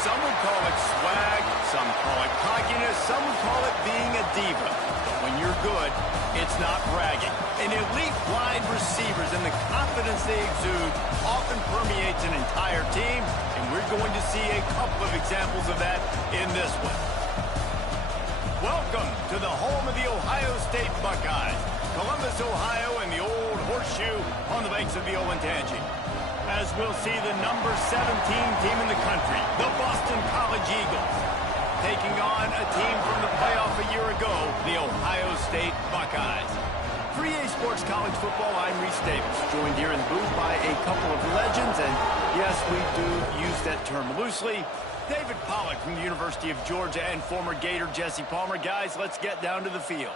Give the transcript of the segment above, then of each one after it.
Some would call it swag, some call it cockiness, some would call it being a diva. But when you're good, it's not bragging. And elite wide receivers and the confidence they exude often permeates an entire team, and we're going to see a couple of examples of that in this one. Welcome to the home of the Ohio State Buckeyes, Columbus, Ohio, and the old horseshoe on the banks of the Olentangy. As we'll see the number 17 team in the country, the Boston College Eagles, taking on a team from the playoff a year ago, the Ohio State Buckeyes. For EA Sports College Football, I'm Reese Davis, joined here in the booth by a couple of legends, and yes, we do use that term loosely. David Pollack from the University of Georgia and former Gator Jesse Palmer. Guys, let's get down to the field.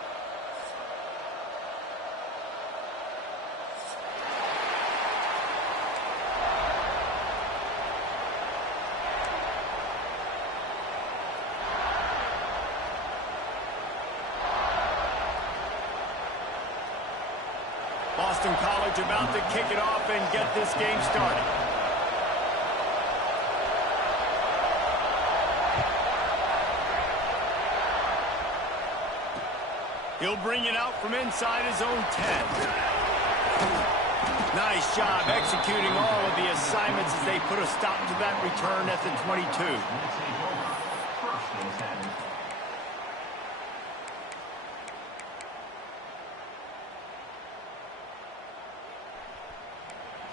Boston College about to kick it off and get this game started. He'll bring it out from inside his own 10. Nice job executing all of the assignments as they put a stop to that return at the 22.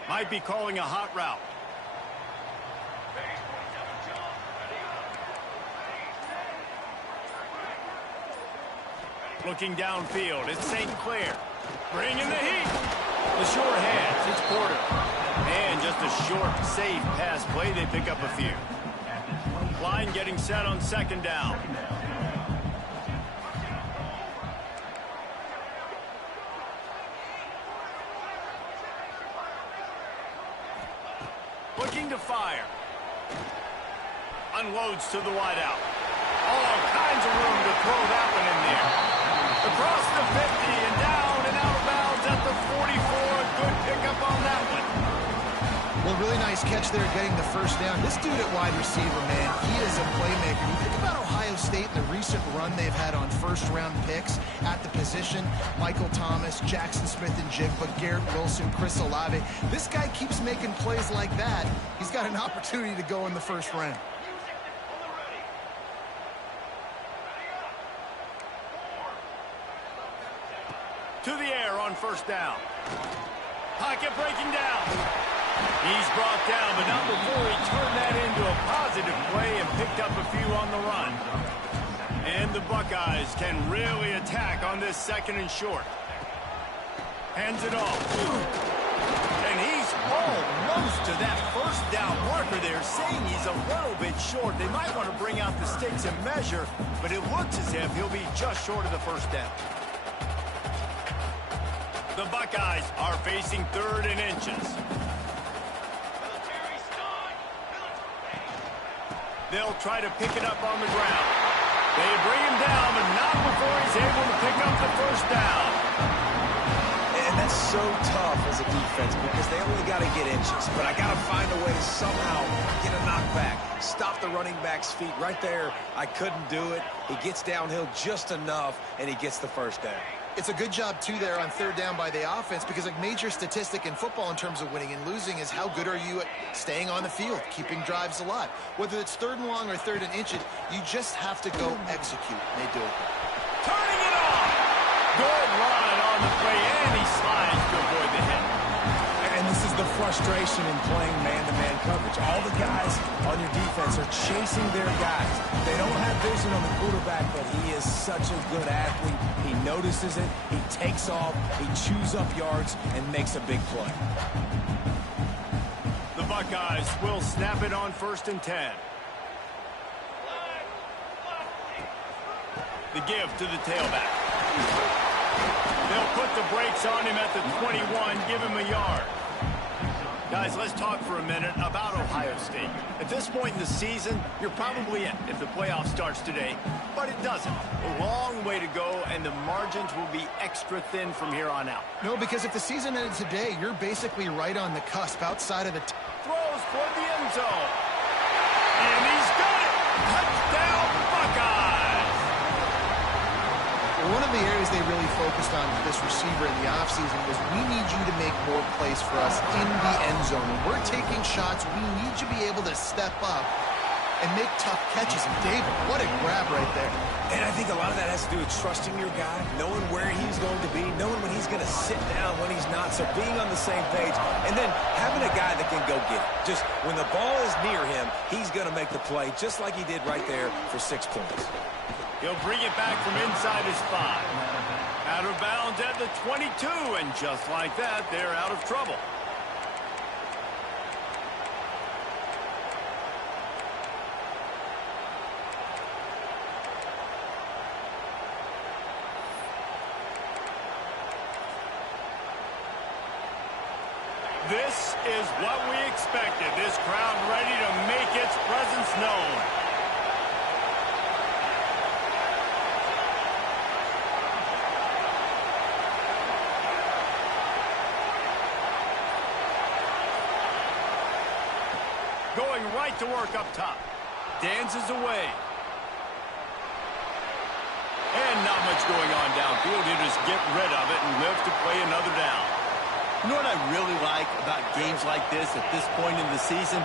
Might be calling a hot route. Looking downfield, it's St. Clair. Bringing the heat. The sure hands, it's Porter. And just a short, safe pass play, they pick up a few. Line getting set on second down. Looking to fire. Unloads to the wideout. All kinds of room to throw that one in there. Across the 50 and down and out of bounds at the 44. Good pickup on that one. Well, really nice catch there getting the first down. This dude at wide receiver, man, he is a playmaker. You think about Ohio State and the recent run they've had on first-round picks at the position. Michael Thomas, Jackson Smith-Njigba, Garrett Wilson, Chris Olave. This guy keeps making plays like that. He's got an opportunity to go in the first round. To the air on first down. Pocket breaking down. He's brought down, but not before he turned that into a positive play and picked up a few on the run. And the Buckeyes can really attack on this second and short. Hands it off. And he's almost to that first down marker there, saying he's a little bit short. They might want to bring out the sticks and measure, but it looks as if he'll be just short of the first down. The Buckeyes are facing third and inches. They'll try to pick it up on the ground. They bring him down, but not before he's able to pick up the first down. And that's so tough as a defense because they only got to get inches. But I got to find a way to somehow get a knockback. Stop the running back's feet right there. I couldn't do it. He gets downhill just enough, and he gets the first down. It's a good job, too, there on third down by the offense because a major statistic in football in terms of winning and losing is how good are you at staying on the field, keeping drives alive. Whether it's third and long or third and inches, you just have to go execute. They do it. Turning it on. Good run on the play, and he slides to avoid the hit. And this is the frustration in playing man-to-man coverage. All the guys on your defense are chasing their guys. They don't have vision on the quarterback, but he is such a good athlete. He notices it, he takes off, he chews up yards, and makes a big play. The Buckeyes will snap it on first and 10. The give to the tailback. They'll put the brakes on him at the 21, give him a yard. Guys, let's talk for a minute about Ohio State. At this point in the season, you're probably in if the playoff starts today, but it doesn't. A long way to go, and the margins will be extra thin from here on out. No, because if the season ended today, you're basically right on the cusp outside of the... Throws for the end zone. And he's got the areas they really focused on with this receiver in the offseason was, we need you to make more plays for us in the end zone. When we're taking shots, we need you to be able to step up and make tough catches. And David, what a grab right there. And I think a lot of that has to do with trusting your guy, knowing where he's going to be, knowing when he's going to sit down, when he's not, so being on the same page, and then having a guy that can go get it. Just when the ball is near him, he's going to make the play, just like he did right there for 6 points. He'll bring it back from inside his 5. Out of bounds at the 22, and just like that, they're out of trouble. This is what we expected. This crowd ready to make its presence known. Going right to work up top. Dances away. And not much going on downfield. He'll just get rid of it and live to play another down. You know what I really like about games like this at this point in the season?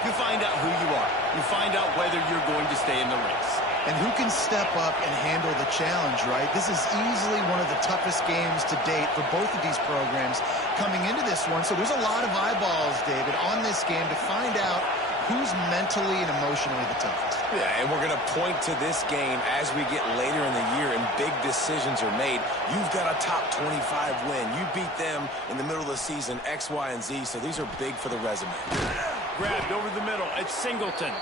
You find out who you are. You find out whether you're going to stay in the race. And who can step up and handle the challenge, right? This is easily one of the toughest games to date for both of these programs coming into this one. So there's a lot of eyeballs, David, on this game to find out who's mentally and emotionally the toughest. Yeah, and we're going to point to this game as we get later in the year and big decisions are made. You've got a top 25 win. You beat them in the middle of the season, X, Y, and Z, so these are big for the resume. Grabbed over the middle. It's Singleton.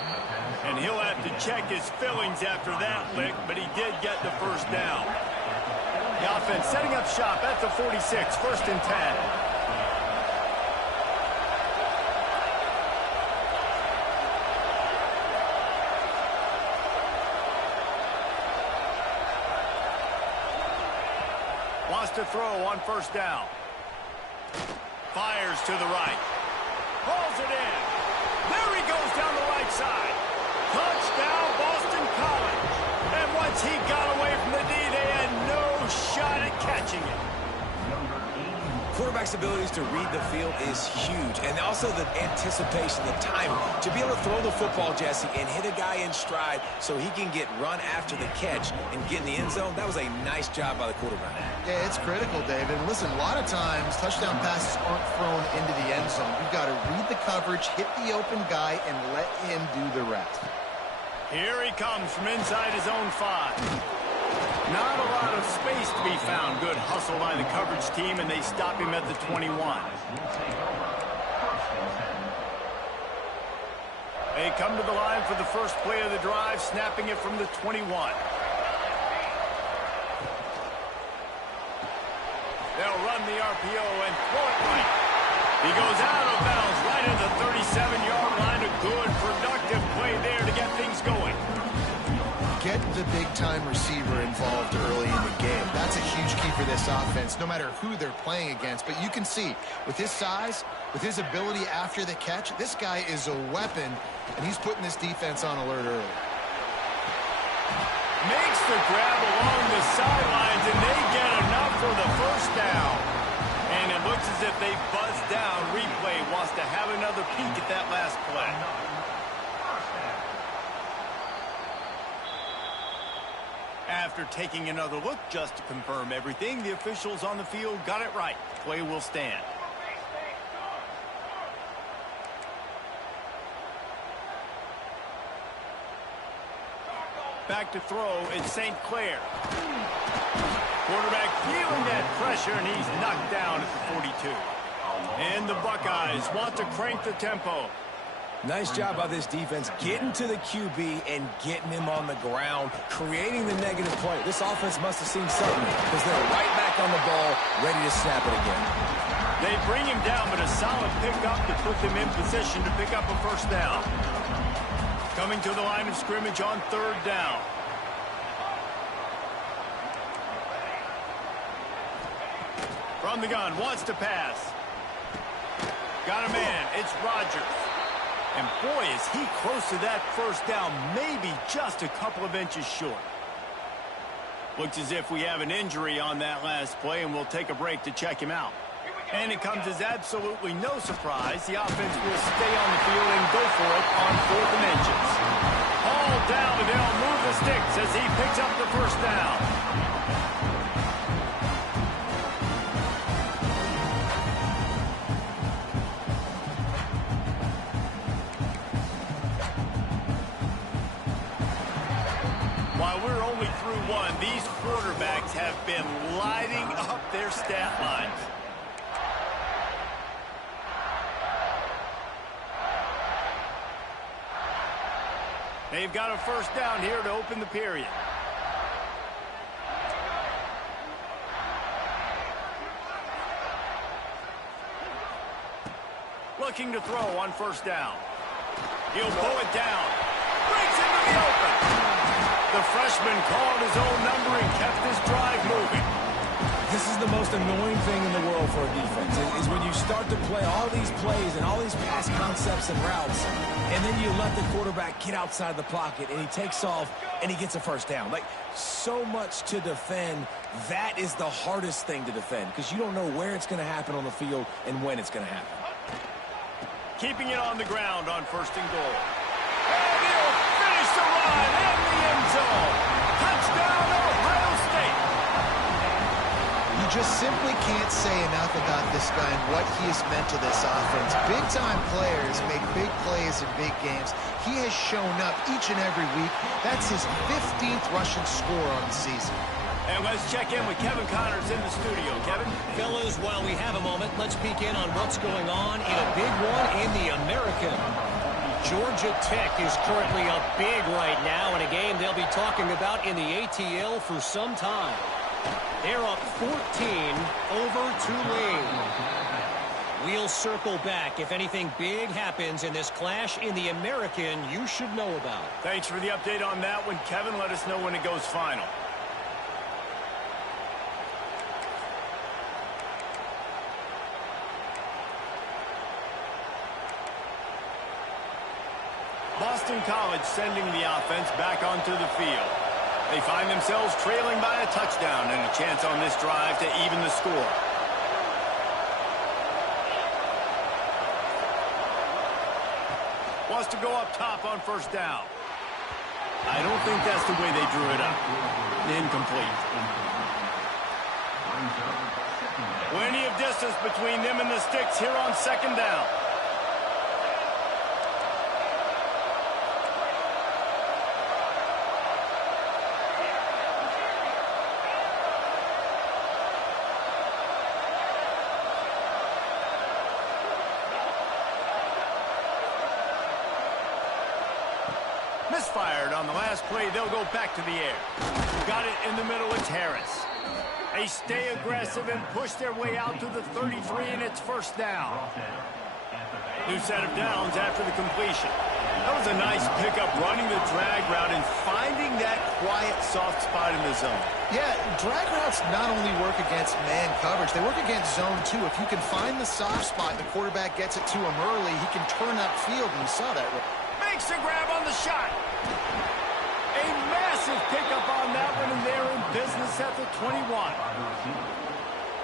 And he'll have to check his fillings after that lick, but he did get the first down. The offense setting up shop at the 46, 1st and 10. Wants to throw on 1st down. Fires to the right. Pulls it in. There he goes down the right side. Touchdown, Boston College. And once he got away from the D, they had no shot at catching it. Quarterback's abilities to read the field is huge, and also the anticipation, the timing. To be able to throw the football, Jesse, and hit a guy in stride so he can get run after the catch and get in the end zone, that was a nice job by the quarterback. Yeah, it's critical, David. Listen, a lot of times touchdown passes aren't thrown into the end zone. You've got to read the coverage, hit the open guy, and let him do the rest. Here he comes from inside his own 5. Not a lot of space to be found. Good hustle by the coverage team, and they stop him at the 21. They come to the line for the first play of the drive, snapping it from the 21. They'll run the RPO and throw it right. He goes out of bounds right at the 37-yard line. A good, productive play there to get things going. Get the big-time receiver involved early in the game. That's a huge key for this offense, no matter who they're playing against. But you can see, with his size, with his ability after the catch, this guy is a weapon, and he's putting this defense on alert early. Makes the grab along the sidelines, and they get enough for the 1st down. And it looks as if they buzzed down. Replay wants to have another peek at that last play. After taking another look just to confirm everything, the officials on the field got it right. Play will stand. Back to throw, it's St. Clair. Quarterback feeling that pressure, and he's knocked down at the 42. And the Buckeyes want to crank the tempo. Nice job by this defense getting to the QB and getting him on the ground, creating the negative play. This offense must have seen something because they're right back on the ball, ready to snap it again. They bring him down, but a solid pickup to put them in position to pick up a 1st down. Coming to the line of scrimmage on 3rd down. From the gun, wants to pass. Got a man, it's Rodgers. And boy, is he close to that 1st down, maybe just a couple of inches short. Looks as if we have an injury on that last play, and we'll take a break to check him out. And it comes as absolutely no surprise. The offense will stay on the field and go for it on 4th and inches. Hauled down, and they'll move the sticks as he picks up the first down. While we're only through one, these quarterbacks have been lighting up their stat lines. They've got a first down here to open the period. Looking to throw on first down. He'll pull it down. Breaks into the open. The freshman called his own number and kept this drive moving. This is the most annoying thing in the world for a defense, is when you start to play all these plays and all these pass concepts and routes, and then you let the quarterback get outside the pocket, and he takes off, and he gets a first down. Like, so much to defend. That is the hardest thing to defend, because you don't know where it's going to happen on the field and when it's going to happen. Keeping it on the ground on 1st and goal. And he'll finish the run in the end zone. Touchdown, Ohio State. You just simply can't say enough about this guy and what he has meant to this offense. Big-time players make big plays in big games. He has shown up each and every week. That's his 15th rushing score on the season. And let's check in with Kevin Connors in the studio. Kevin? Fellas, while we have a moment, let's peek in on what's going on in a big one in the American. Georgia Tech is currently up big right now in a game they'll be talking about in the ATL for some time. They're up 14 over Tulane. We'll circle back if anything big happens in this clash in the American you should know about. Thanks for the update on that one, Kevin. Let us know when it goes final. Boston College sending the offense back onto the field. They find themselves trailing by a touchdown and a chance on this drive to even the score. Wants to go up top on first down. I don't think that's the way they drew it up. Incomplete. Plenty of distance between them and the sticks here on 2nd down. Misfired on the last play. They'll go back to the air. Got it in the middle. It's Harris. They stay aggressive and push their way out to the 33, and it's first down. New set of downs after the completion. That was a nice pickup, running the drag route and finding that quiet, soft spot in the zone. Yeah, drag routes not only work against man coverage, they work against zone too. If you can find the soft spot, the quarterback gets it to him early, he can turn upfield, and you saw that. Makes a grab on the shot. A massive pickup on that one, and they're in business at the 21.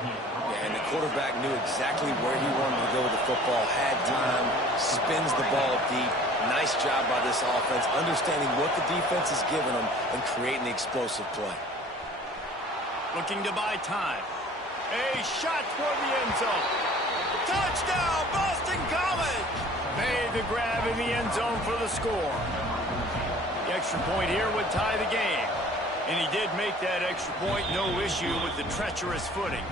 Yeah, and the quarterback knew exactly where he wanted to go with the football, had time, spins the ball deep. Nice job by this offense, understanding what the defense is giving them and creating the explosive play. Looking to buy time. A shot toward the end zone. Touchdown, Boston College! Made the grab in the end zone for the score. The extra point here would tie the game. And he did make that extra point, no issue with the treacherous footing.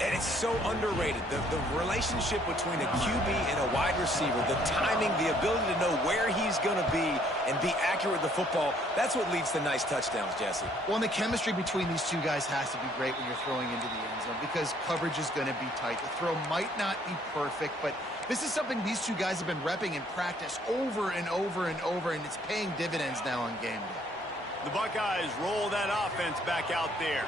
And it's so underrated, the relationship between a QB and a wide receiver, the timing, the ability to know where he's going to be and be accurate with the football, that's what leads to nice touchdowns, Jesse. Well, and the chemistry between these two guys has to be great when you're throwing into the end zone because coverage is going to be tight. The throw might not be perfect, but this is something these two guys have been repping in practice over and over and over, and it's paying dividends now on game day. The Buckeyes roll that offense back out there.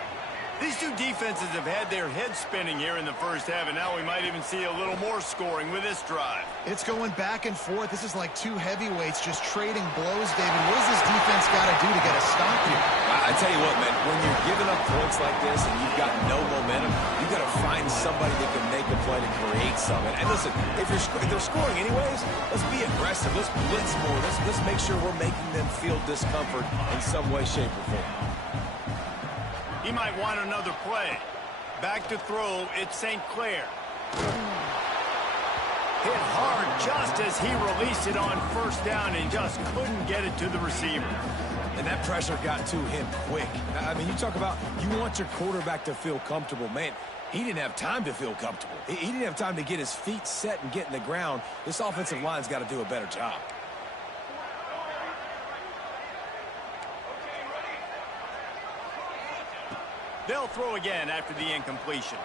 These two defenses have had their heads spinning here in the first half, and now we might even see a little more scoring with this drive. It's going back and forth. This is like two heavyweights just trading blows, David. What does this defense got to do to get a stop here? I tell you what, man, when you're giving up points like this and you've got no momentum, you got to find somebody that can make a play to create something. And listen, if they're scoring anyways, let's be aggressive. Let's blitz more. Let's make sure we're making them feel discomfort in some way, shape, or form. He might want another play. Back to throw, it's St. Clair. Hit hard just as he released it on first down and just couldn't get it to the receiver. And that pressure got to him quick. I mean, you talk about you want your quarterback to feel comfortable. Man, he didn't have time to feel comfortable. He didn't have time to get his feet set and get in the ground. This offensive line's got to do a better job. They'll throw again after the incompletion.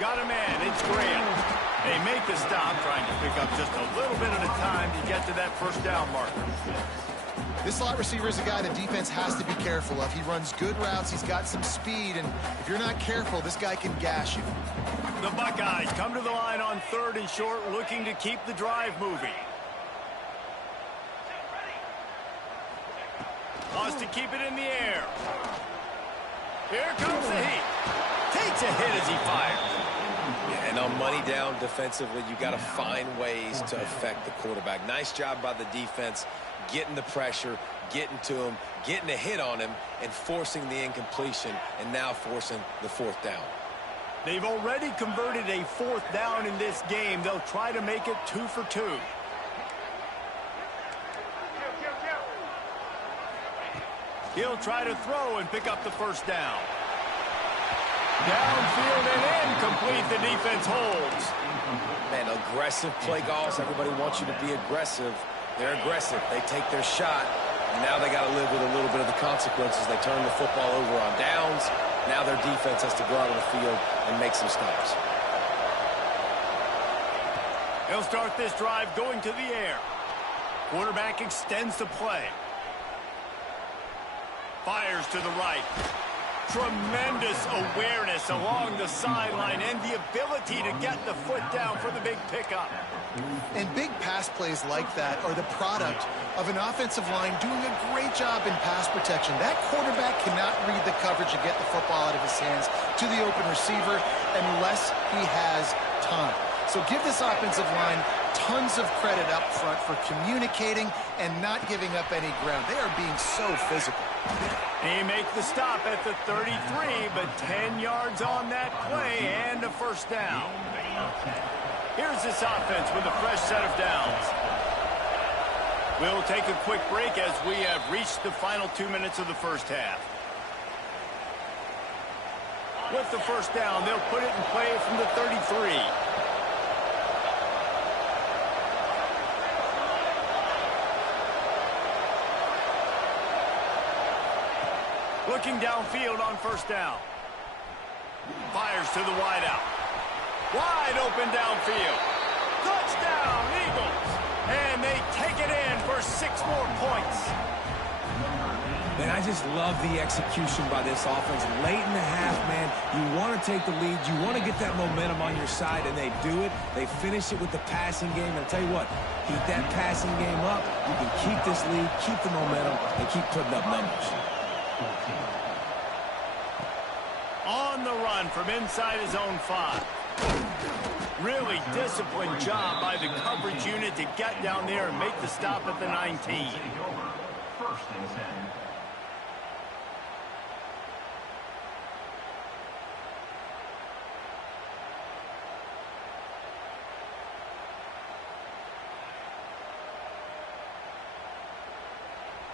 Got a man, it's Graham. They make the stop, trying to pick up just a little bit at a time to get to that first down marker. This slot receiver is a guy the defense has to be careful of. He runs good routes, he's got some speed, and if you're not careful, this guy can gash you. The Buckeyes come to the line on 3rd and short, looking to keep the drive moving. Wants to keep it in the air. Here comes the heat. Takes a hit as he fires. Yeah, and on money down defensively, you got to find ways to affect the quarterback. Nice job by the defense, getting the pressure, getting to him, getting a hit on him, and forcing the incompletion, and now forcing the 4th down. They've already converted a 4th down in this game. They'll try to make it 2 for 2. He'll try to throw and pick up the first down. Downfield and incomplete. The defense holds. Man, aggressive play calls. Everybody wants you to be aggressive. They're aggressive. They take their shot. And now they got to live with a little bit of the consequences. They turn the football over on downs. Now their defense has to go out on the field and make some stops. They'll start this drive going to the air. Quarterback extends the play. Fires to the right. Tremendous awareness along the sideline and the ability to get the foot down for the big pickup. And big pass plays like that are the product of an offensive line doing a great job in pass protection. That quarterback cannot read the coverage and get the football out of his hands to the open receiver unless he has time. So give this offensive line tons of credit up front for communicating and not giving up any ground. They are being so physical. They make the stop at the 33, but 10 yards on that play and a first down. Here's this offense with a fresh set of downs. We'll take a quick break as we have reached the final 2 minutes of the first half. With the first down, they'll put it in play from the 33. Looking downfield on first down. Fires to the wideout. Wide open downfield. Touchdown, Eagles. And they take it in for 6 more points. Man, I just love the execution by this offense. Late in the half, man, you want to take the lead. You want to get that momentum on your side, and they do it. They finish it with the passing game. And I'll tell you what, keep that passing game up. You can keep this lead, keep the momentum, and keep putting up numbers. On the run from inside his own 5. Really disciplined job by the coverage unit to get down there and make the stop at the 19.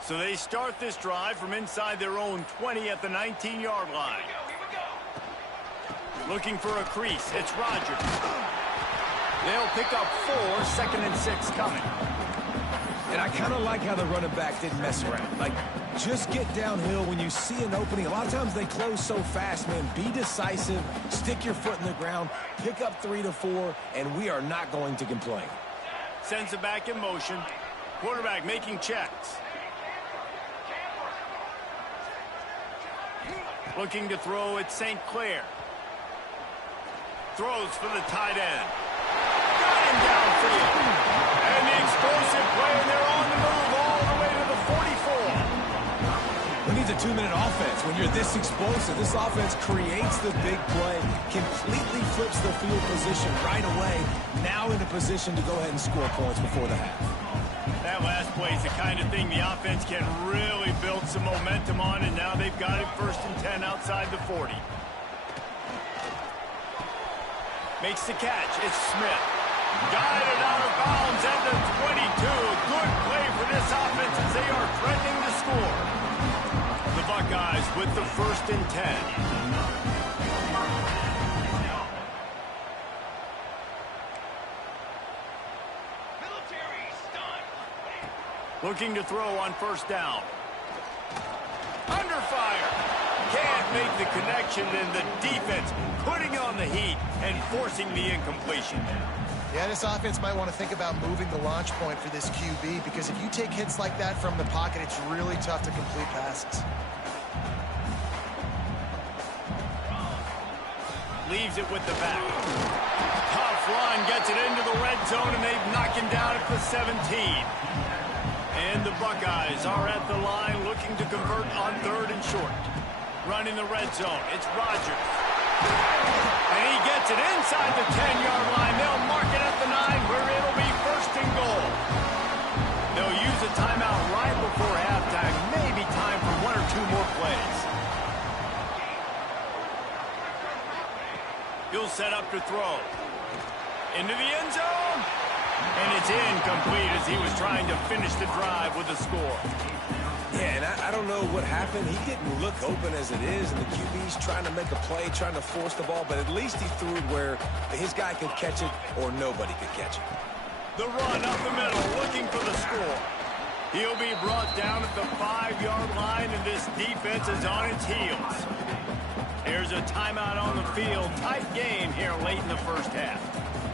So they start this drive from inside their own 20 at the 19-yard line. Looking for a crease. It's Rodgers. They'll pick up 4, 2nd and 6 coming. And I kind of like how the running back didn't mess around. Like, just get downhill when you see an opening. A lot of times they close so fast, man. Be decisive. Stick your foot in the ground. Pick up 3 to 4, and we are not going to complain. Sends it back in motion. Quarterback making checks. Looking to throw at St. Clair. Throws for the tight end. Got him downfield. And the explosive play, and they're on the move all the way to the 44. Who needs a 2-minute offense? When you're this explosive, this offense creates the big play, completely flips the field position right away, now in a position to go ahead and score points before the half. That last play is the kind of thing the offense can really build some momentum on, and now they've got it 1st and 10 outside the 40. Makes the catch. It's Smith. Guided out of bounds at the 22. Good play for this offense as they are threatening to score. The Buckeyes with the 1st and 10. Looking to throw on 1st down. Under fire. Can't make the connection, and the defense putting on the heat and forcing the incompletion. Yeah, this offense might want to think about moving the launch point for this QB, because if you take hits like that from the pocket, it's really tough to complete passes. Leaves it with the back. Tough run, gets it into the red zone, and they've knocked him down at the 17. And the Buckeyes are at the line looking to convert on 3rd and short. Running the red zone, it's Rodgers. And he gets it inside the 10-yard line. They'll mark it at the 9 where it'll be 1st and goal. They'll use a timeout right before halftime. Maybe time for 1 or 2 more plays. He'll set up to throw. Into the end zone. And it's incomplete as he was trying to finish the drive with a score. Yeah, and I don't know what happened. He didn't look open as it is, and the QB's trying to make a play, trying to force the ball, but at least he threw it where his guy could catch it or nobody could catch it. The run up the middle, looking for the score. He'll be brought down at the 5-yard line, and this defense is on its heels. There's a timeout on the field. Tight game here late in the 1st half.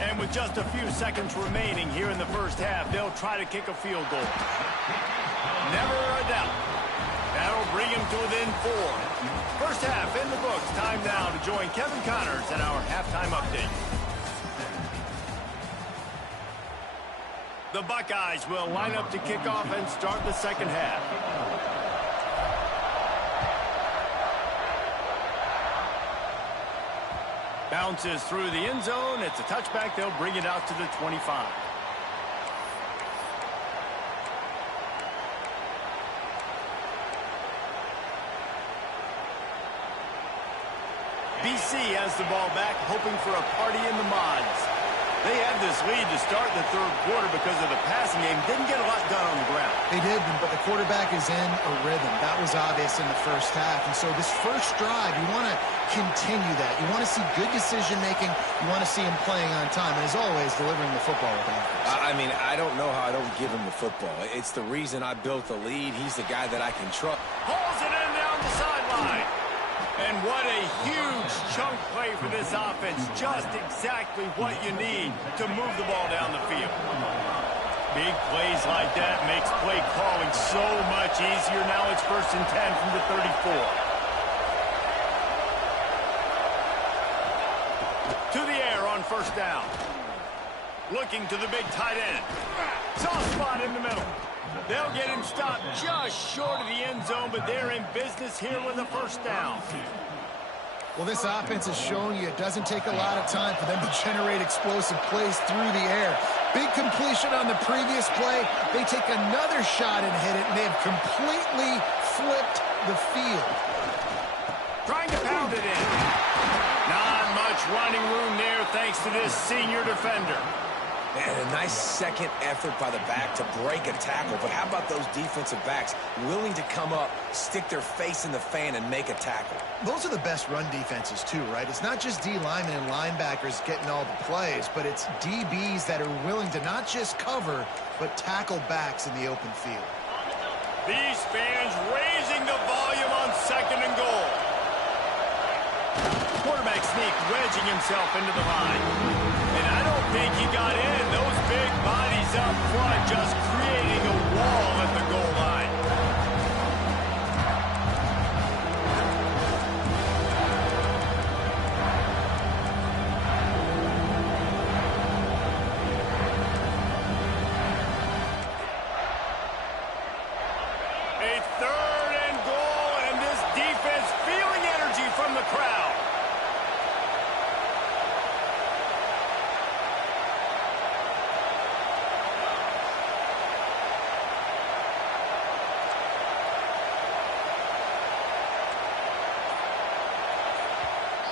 And with just a few seconds remaining here in the 1st half, they'll try to kick a field goal. Never a doubt. That'll bring him to within 4. 1st half in the books. Time now to join Kevin Connors in our halftime update. The Buckeyes will line up to kick off and start the 2nd half. Bounces through the end zone. It's a touchback. They'll bring it out to the 25. BC has the ball back, hoping for a party in the mods. They had this lead to start the 3rd quarter because of the passing game. Didn't get a lot done on the ground. They did, but the quarterback is in a rhythm. That was obvious in the 1st half. And so this 1st drive, you want to continue that. You want to see good decision-making. You want to see him playing on time. And as always, delivering the football with accuracy. I mean, I don't know how I don't give him the football. It's the reason I built the lead. He's the guy that I can trust. Pulls it in down the sideline. And what a huge chunk play for this offense. Just exactly what you need to move the ball down the field. Big plays like that makes play calling so much easier. Now it's 1st and 10 from the 34. To the air on 1st down. Looking to the big tight end. Soft spot in the middle. They'll get him stopped just short of the end zone, but they're in business here with a 1st down. Well, this offense is showing you it doesn't take a lot of time for them to generate explosive plays through the air. Big completion on the previous play. They take another shot and hit it, and they have completely flipped the field. Trying to pound it in. Not much running room there thanks to this senior defender. And a nice second effort by the back to break a tackle. But how about those defensive backs willing to come up, stick their face in the fan, and make a tackle? Those are the best run defenses, too, right? It's not just D linemen and linebackers getting all the plays, but it's DBs that are willing to not just cover, but tackle backs in the open field. These fans raising the volume on 2nd and goal. Quarterback sneak, wedging himself into the line. And I don't think he got in. Those big bodies up front just creating a wall at the goal line.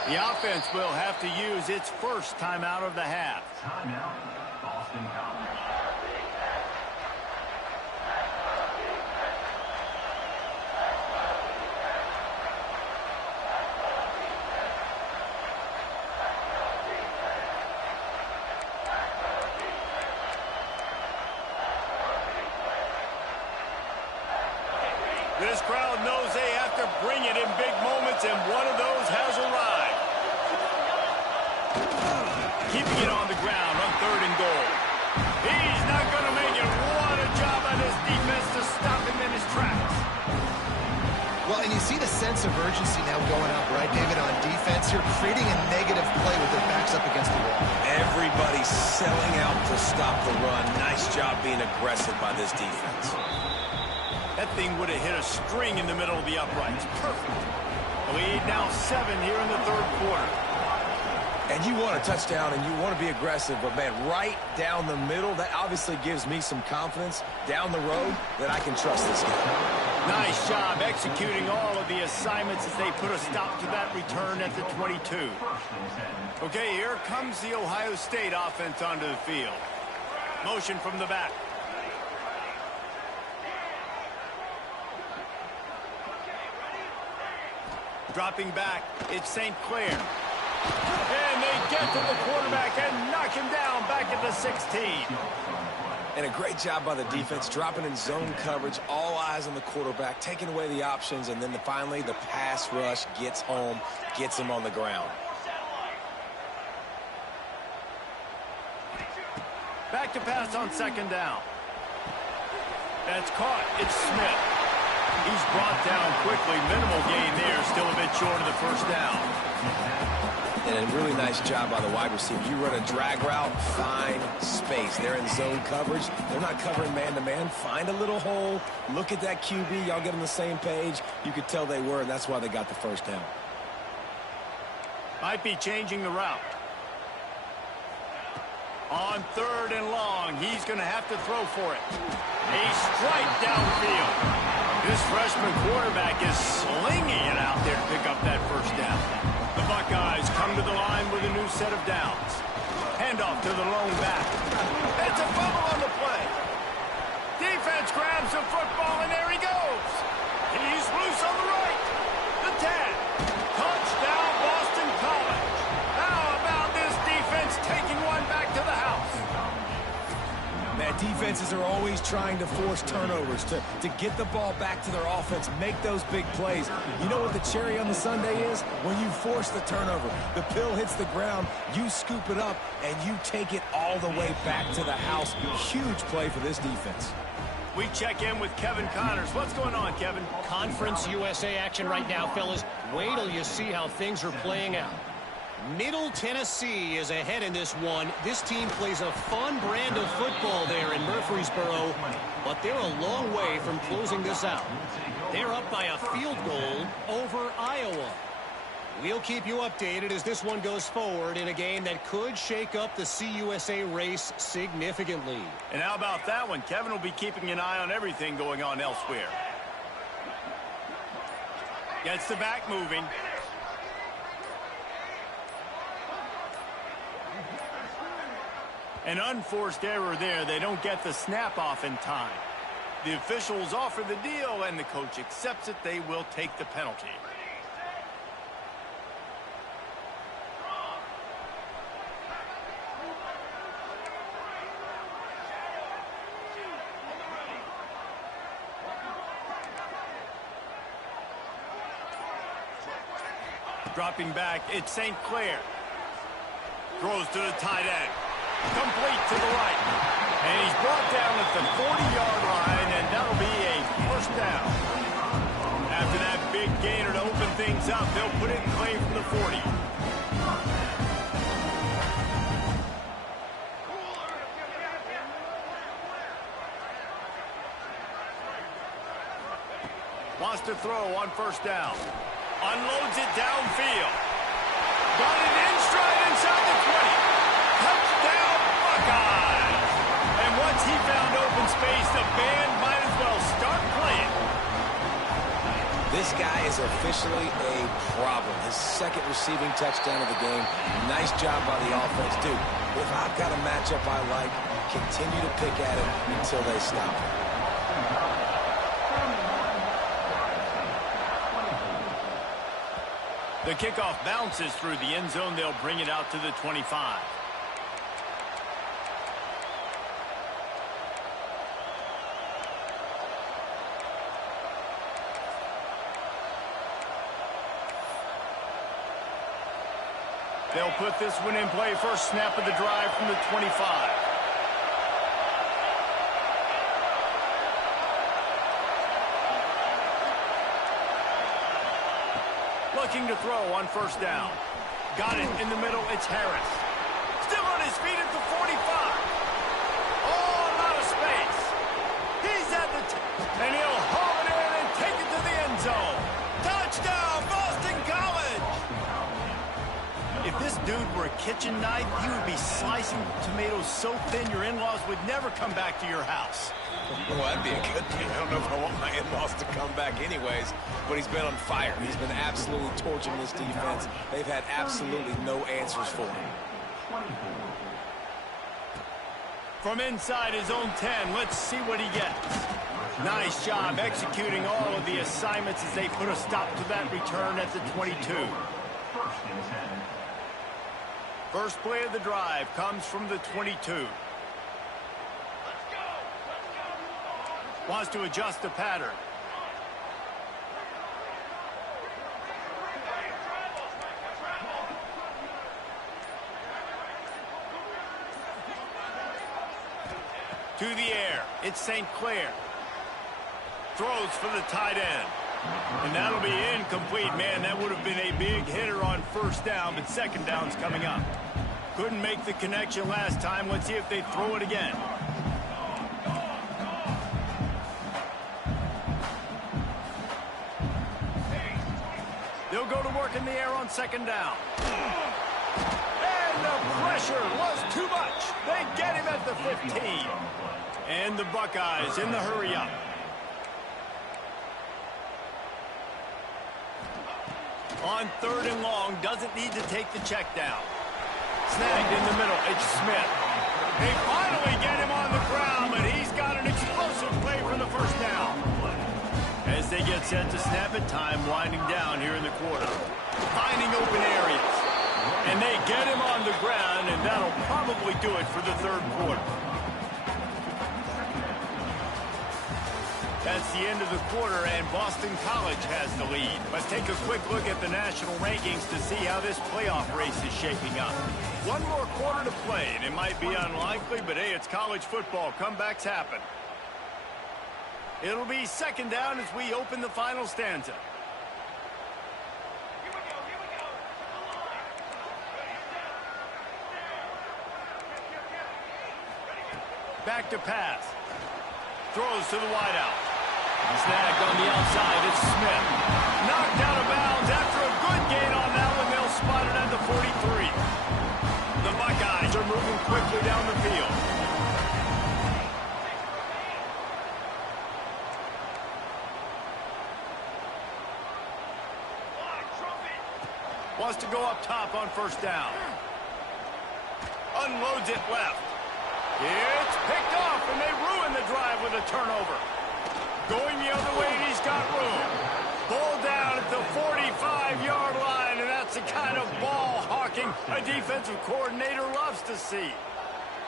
The offense will have to use its first timeout of the half. Timeout, Boston College. This crowd knows they have to bring it in big moments, and one of those has arrived. Keeping it on the ground on 3rd and goal. He's not going to make it. What a job by this defense to stop him in his tracks. Well, and you see the sense of urgency now going up, right, David, on defense. You're creating a negative play with their backs up against the wall. Everybody's selling out to stop the run. Nice job being aggressive by this defense. That thing would have hit a string in the middle of the uprights. Perfect. The lead now 7 here in the 3rd quarter. And you want a touchdown and you want to be aggressive, but, man, right down the middle, that obviously gives me some confidence down the road that I can trust this game. Nice job executing all of the assignments as they put a stop to that return at the 22. Okay, here comes the Ohio State offense onto the field. Motion from the back. Dropping back, it's St. Clair. And they get to the quarterback and knock him down back at the 16. And a great job by the defense, dropping in zone coverage, all eyes on the quarterback, taking away the options, and then finally the pass rush gets home, gets him on the ground. Back to pass on 2nd down. That's caught. It's Smith. He's brought down quickly. Minimal gain there. Still a bit short of the 1st down. And a really nice job by the wide receiver. You run a drag route, find space. They're in zone coverage. They're not covering man-to-man. Find a little hole. Look at that QB. Y'all get on the same page. You could tell they were, and that's why they got the 1st down. Might be changing the route. On 3rd and long, he's going to have to throw for it. A strike downfield. This freshman quarterback is slinging it out there to pick up that 1st down. The Buckeyes come to the line with a new set of downs. Handoff to the lone back. It's a fumble on the play. Defense grabs the football, and there he goes. He's loose on the right. The 10. Touchdown, Boston College. How about this defense taking one back to the house? Man, defenses are always trying to force turnovers, to get the ball back to their offense, make those big plays. You know what the cherry on the sundae is? When you force the turnover, the pill hits the ground, you scoop it up, and you take it all the way back to the house. Huge play for this defense. We check in with Kevin Connors. What's going on, Kevin? Conference USA action right now, fellas. Wait till you see how things are playing out. Middle Tennessee is ahead in this one. This team plays a fun brand of football there in Murfreesboro, but they're a long way from closing this out. They're up by a field goal over Iowa. We'll keep you updated as this one goes forward in a game that could shake up the CUSA race significantly. And how about that one? Kevin will be keeping an eye on everything going on elsewhere. Gets the back moving. An unforced error there. They don't get the snap off in time. The officials offer the deal, and the coach accepts it. They will take the penalty. Dropping back, it's St. Clair. Throws to the tight end. Complete to the right. And he's brought down at the 40-yard line, and that'll be a 1st down. After that big gainer to open things up, they'll put it in play from the 40. Wants to throw on 1st down. Unloads it downfield. Got it in stride inside the 20. Touchdown, Buckeyes! And once he found open space, the band might as well start playing. This This guy is officially a problem. His second receiving touchdown of the game. Nice job by the offense. Dude, if I've got a matchup I like, continue to pick at it until they stop it. The kickoff bounces through the end zone. They'll bring it out to the 25. They'll put this one in play. First snap of the drive from the 25. Looking to throw on first down. Got it in the middle. It's Harris. Still on his feet at the 45. Oh, a lot of space. He's at the and he'll haul it in and take it to the end zone. Touchdown, Boston College! If this dude were a kitchen knife, he would be slicing tomatoes so thin your in-laws would never come back to your house. Well, that'd be a good thing. I don't know if I want my in-laws to come back anyways, but he's been on fire. He's been absolutely torching this defense. They've had absolutely no answers for him. From inside his own 10, let's see what he gets. Nice job executing all of the assignments as they put a stop to that return at the 22. First play of the drive comes from the 22. Wants to adjust the pattern. To the air. It's St. Clair. Throws for the tight end. And that'll be incomplete. Man, that would have been a big hitter on first down, but second down's coming up. Couldn't make the connection last time. Let's see if they throw it again. They'll go to work in the air on second down. And the pressure was too much. They get him at the 15. And the Buckeyes in the hurry-up. On third and long, doesn't need to take the check down. Snagged in the middle, it's Smith. They finally get him on the ground, but he's got an explosive play for the first down. As they get set to snap it, time winding down here in the quarter. Finding open areas. And they get him on the ground, and that'll probably do it for the third quarter. That's the end of the quarter, and Boston College has the lead. Let's take a quick look at the national rankings to see how this playoff race is shaping up. One more quarter to play, and it might be unlikely, but hey, it's college football. Comebacks happen. It'll be second down as we open the final stanza. Back to pass. Throws to the wideout. Snagged on the outside, it's Smith. Knocked out of bounds after a good gain on that one. They'll spot it at the 43. The Buckeyes are moving quickly down the field. Wants to go up top on first down. Unloads it left. It's picked off, and they ruin the drive with a turnover. Going the other way, and he's got room. Ball down at the 45-yard line, and that's the kind of ball hawking a defensive coordinator loves to see.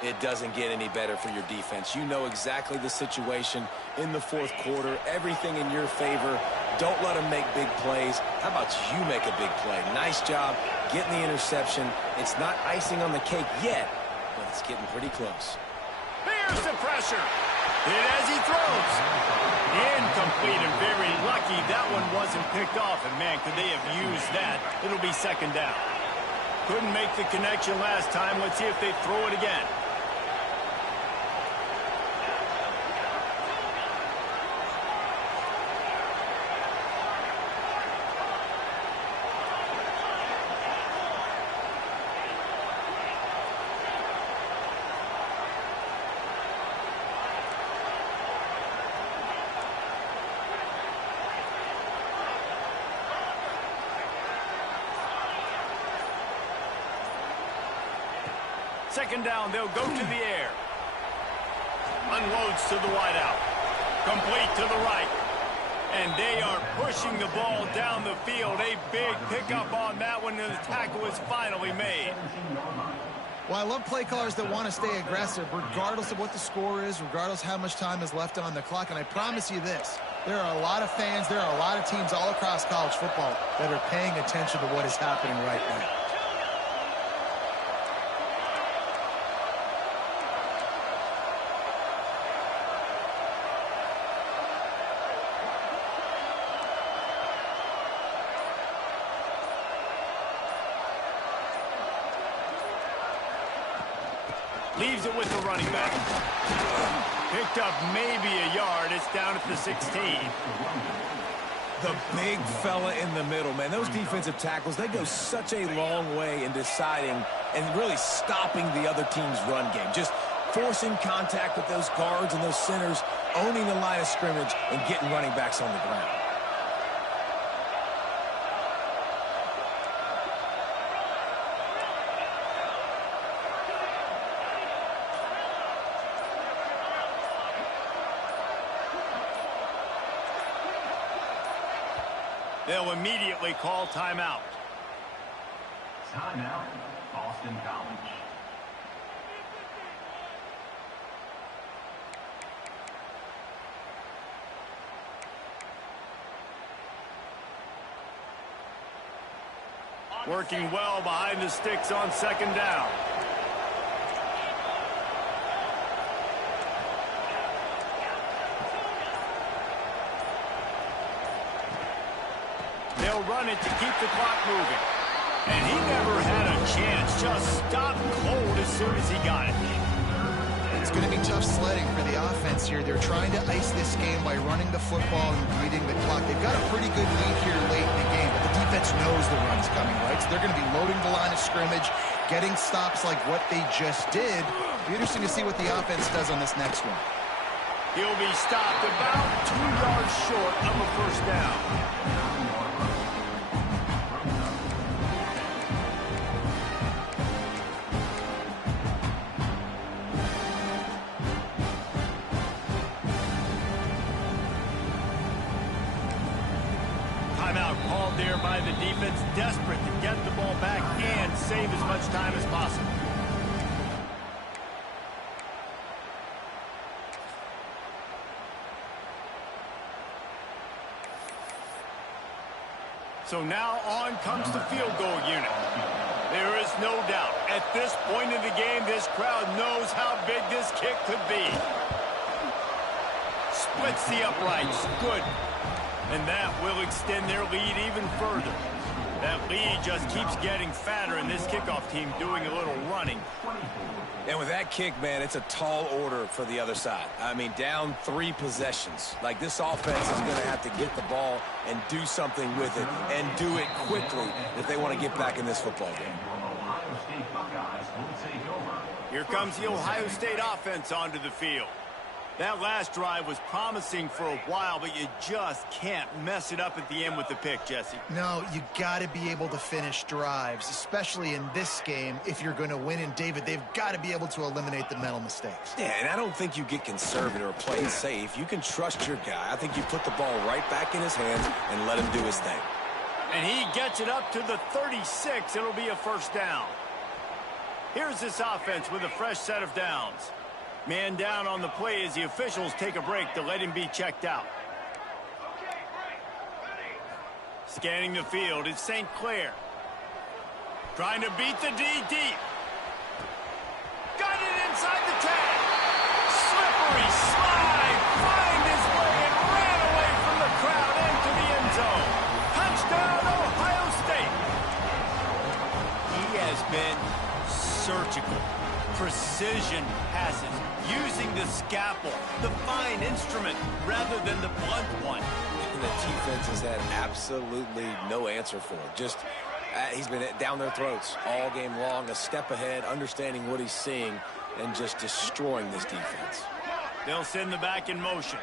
It doesn't get any better for your defense. You know exactly the situation in the fourth quarter. Everything in your favor. Don't let them make big plays. How about you make a big play? Nice job getting the interception. It's not icing on the cake yet, but it's getting pretty close. Here's the pressure. Hit as he throws. Incomplete, and very lucky that one wasn't picked off. And man, could they have used that? It'll be second down. Couldn't make the connection last time. Let's see if they throw it again. second down, they'll go to the air. Unloads to the wideout. Complete to the right. And they are pushing the ball down the field. A big pickup on that one, and the tackle is finally made. Well, I love play callers that want to stay aggressive, regardless of what the score is, regardless how much time is left on the clock. And I promise you this, there are a lot of fans, there are a lot of teams all across college football that are paying attention to what is happening right now. Leaves it with the running back. Picked up maybe a yard. It's down at the 16. The big fella in the middle, man. Those defensive tackles, they go such a long way in deciding and really stopping the other team's run game. Just forcing contact with those guards and those centers, owning the line of scrimmage, and getting running backs on the ground. They'll immediately call timeout. Timeout, Boston College. Working well behind the sticks on second down. They'll run it to keep the clock moving. And he never had a chance. Just stopped cold as soon as he got it. It's going to be tough sledding for the offense here. They're trying to ice this game by running the football and bleeding the clock. They've got a pretty good lead here late in the game, but the defense knows the run's coming, right? So they're going to be loading the line of scrimmage, getting stops like what they just did. It'll be interesting to see what the offense does on this next one. He'll be stopped about 2 yards short of a first down. Timeout called there by the defense, desperate to get the ball back and save as much time as possible. So now on comes the field goal unit. There is no doubt, at this point in the game, this crowd knows how big this kick could be. Splits the uprights. Good. And that will extend their lead even further. That lead just keeps getting fatter, and this kickoff team doing a little running. And with that kick, man, it's a tall order for the other side. I mean, down 3 possessions. Like, this offense is going to have to get the ball and do something with it, and do it quickly if they want to get back in this football game. Here comes the Ohio State offense onto the field. That last drive was promising for a while, but you just can't mess it up at the end with the pick, Jesse. No, you got to be able to finish drives, especially in this game. If you're going to win, and David, they've got to be able to eliminate the mental mistakes. Yeah, and I don't think you get conservative or play it safe. You can trust your guy. I think you put the ball right back in his hands and let him do his thing. And he gets it up to the 36. It'll be a first down. Here's this offense with a fresh set of downs. Man down on the play as the officials take a break to let him be checked out. Scanning the field is St. Clair. Trying to beat the D deep. Got it inside the 10. Slippery slide. Find his way and ran away from the crowd into the end zone. Touchdown, Ohio State. He has been surgical. Precision passes. Using the scalpel, the fine instrument, rather than the blunt one. And the defense has had absolutely no answer for it. Just, he's been down their throats all game long, a step ahead, understanding what he's seeing, and just destroying this defense. They'll send the back in motion.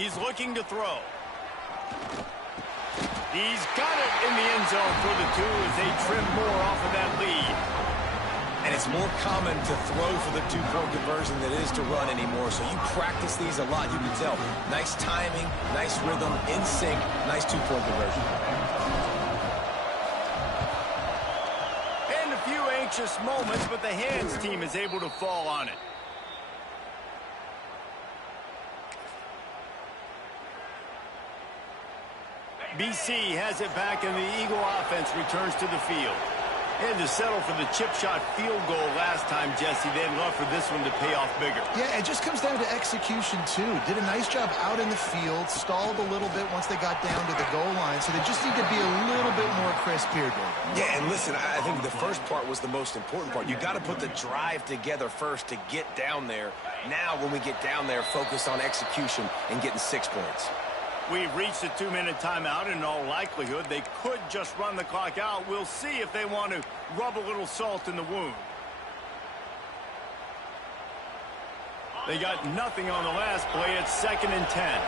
He's looking to throw. He's got it in the end zone for the 2 as they trim more off of that lead. And it's more common to throw for the 2-point conversion than it is to run anymore. So you practice these a lot, you can tell. Nice timing, nice rhythm, in sync, nice 2-point conversion. And a few anxious moments, but the hands team is able to fall on it. BC has it back, and the Eagle offense returns to the field. And to settle for the chip shot field goal last time, Jesse, they'd love for this one to pay off bigger. Yeah, it just comes down to execution, too. Did a nice job out in the field, stalled a little bit once they got down to the goal line, so they just need to be a little bit more crisp here, Dave. Yeah, and listen, I think the first part was the most important part. You got to put the drive together first to get down there. Now, when we get down there, focus on execution and getting 6 points. We've reached a 2-minute timeout. In all likelihood, they could just run the clock out. We'll see if they want to rub a little salt in the wound. They got nothing on the last play. It's 2nd and 10.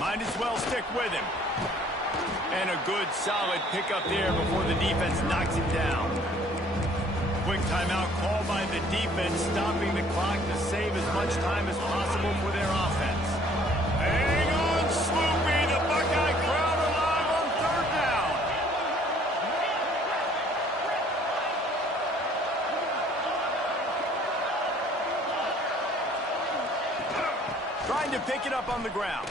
Might as well stick with him. And a good, solid pickup there before the defense knocks him down. Quick timeout called by the defense, stopping the clock to save as much time as possible for their offense. Hang on, Sloopy. The Buckeye crowd alive on 3rd down. Trying to pick it up on the ground.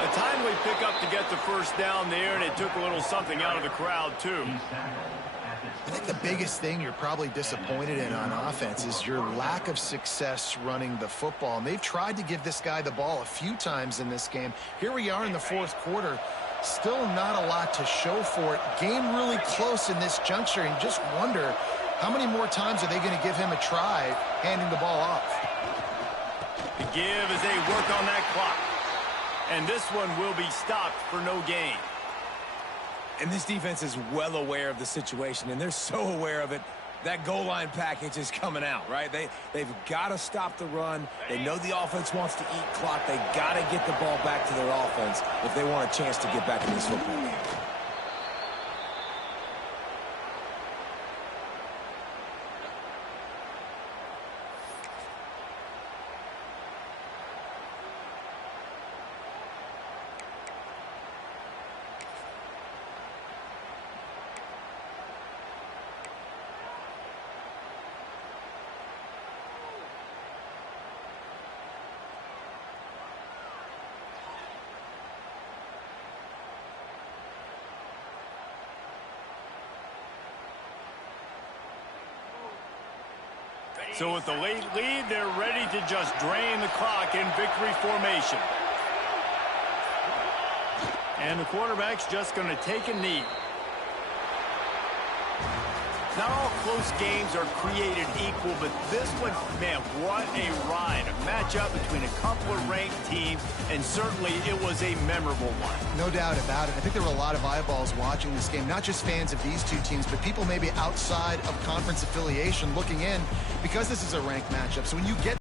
A timely pickup to get the 1st down there, and it took a little something out of the crowd, too. I think the biggest thing you're probably disappointed in on offense is your lack of success running the football. And they've tried to give this guy the ball a few times in this game. Here we are in the 4th quarter. Still not a lot to show for it. Game really close in this juncture, and just wonder how many more times are they going to give him a try handing the ball off. The give as they work on that clock. And this one will be stopped for no gain. And this defense is well aware of the situation, and they're so aware of it. That goal line package is coming out, right? They've got to stop the run. They know the offense wants to eat clock. They got to get the ball back to their offense if they want a chance to get back in this football game. So with the late lead, they're ready to just drain the clock in victory formation. And the quarterback's just going to take a knee. Not all close games are created equal, but this one, man, what a ride. A matchup between a couple of ranked teams, and certainly it was a memorable one. No doubt about it. I think there were a lot of eyeballs watching this game, not just fans of these two teams, but people maybe outside of conference affiliation looking in because this is a ranked matchup. So when you get